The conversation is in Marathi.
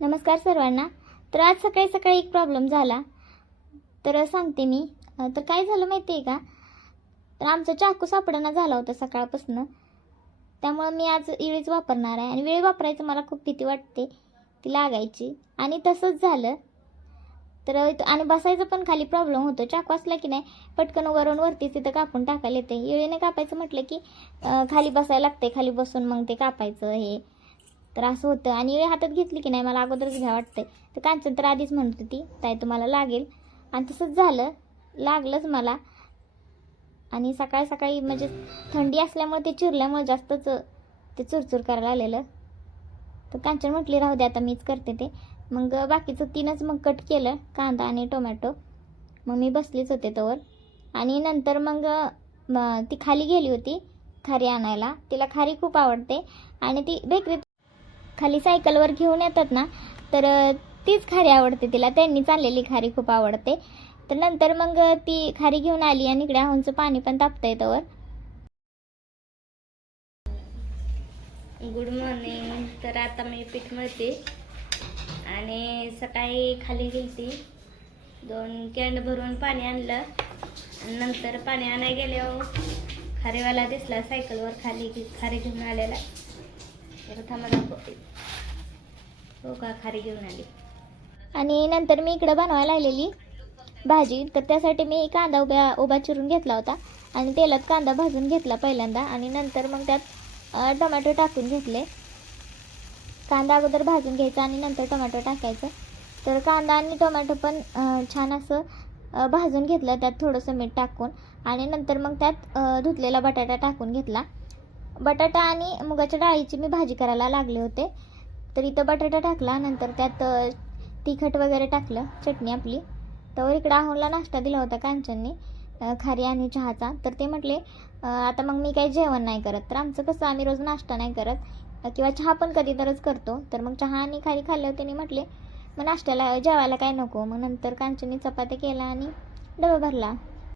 नमस्कार सर्वांना. तर आज सकाळी सकाळी एक प्रॉब्लेम झाला, तर सांगते मी. तर काय झालं माहिती आहे का, तर आमचा चाकू सापडना झाला होता सकाळपासून. त्यामुळं मी आज इळीच वापरणार आहे आणि वेळ वापरायचं मला खूप भीती वाटते ती लागायची, आणि तसंच झालं. तर आणि बसायचं पण खाली प्रॉब्लेम होतो. चाकू असला की नाही पटकन वरून वरतीच तिथं कापून टाकायला येते. इळीने कापायचं म्हटलं की खाली बसायला लागते, खाली बसून मग ते कापायचं हे. तर असं होतं, आणि वेळ हातात घेतली की नाही मला अगोदरच घ्या वाटतंय. तर कांचन तर आधीच म्हणत होती ताई तुम्हाला लागेल, आणि तसंच झालं, लागलंच मला. आणि सकाळी सकाळी म्हणजे थंडी असल्यामुळे ते चिरल्यामुळे जास्तच ते चुरचुर करायला आलेलं. तर कांचन म्हटली राहू दे आता मीच करते ते. मग बाकीचं तीनच मग कट केलं, कांदा आणि टोमॅटो. मग मी बसलीच होते तोवर, आणि नंतर मग ती खाली गेली होती खारी आणायला. तिला खारी खूप आवडते, आणि ती बेकरीत खाली सायकलवर घेऊन येतात ना, तर तीच खारी आवडते तिला. त्यांनीच आणलेली खारी खूप आवडते. तर नंतर मग ती खारी घेऊन आली, आणि इकडे आहोंचं पाणी पण तापतंय तोवर. Good morning. तर आता मी पीठ मळते, आणि सकाळी खाली गेलती 2 कॅन भरून पाणी आणलं, आणि नंतर पाणी आणायला गेल्यावर खारीवाला दिसला सायकलवर खाली खारी घेऊन आलेला. तर थांबा दाखवते. हो का, खारी घेऊन आली. आणि नंतर मी इकडं बनवायला आलेली भाजी. तर त्यासाठी मी कांदा उभा चिरून घेतला होता, आणि तेलात कांदा भाजून घेतला पहिल्यांदा, आणि नंतर मग त्यात टोमॅटो टाकून घेतले. कांदा अगोदर भाजून घ्यायचा आणि नंतर टोमॅटो टाकायचं. तर कांदा आणि टोमॅटो पण छान असं भाजून घेतलं, त्यात थोडंसं मीठ टाकून. आणि नंतर मग त्यात धुतलेला बटाटा टाकून घेतला. बटाटा आणि मुगाच्या डाळीची मी भाजी करायला लागले होते. तर इथं बटाटा टाकला, नंतर त्यात तिखट वगैरे टाकलं, चटणी आपली. तर इकडं आहोंला नाश्ता दिला होता कांचनने, खारी आणि चहाचा. तर ते म्हटले आता मग मी काही जेवण नाही करत. तर आमचं कसं, आम्ही रोज नाश्ता नाही करत, किंवा चहा पण कधीतरच करतो. तर मग चहा आणि खारी खाल्ल्यावर त्यांनी म्हटले मग नाश्त्याला जेवायला काय नको. मग नंतर कांचनने चपात्या केला आणि डबा भरला.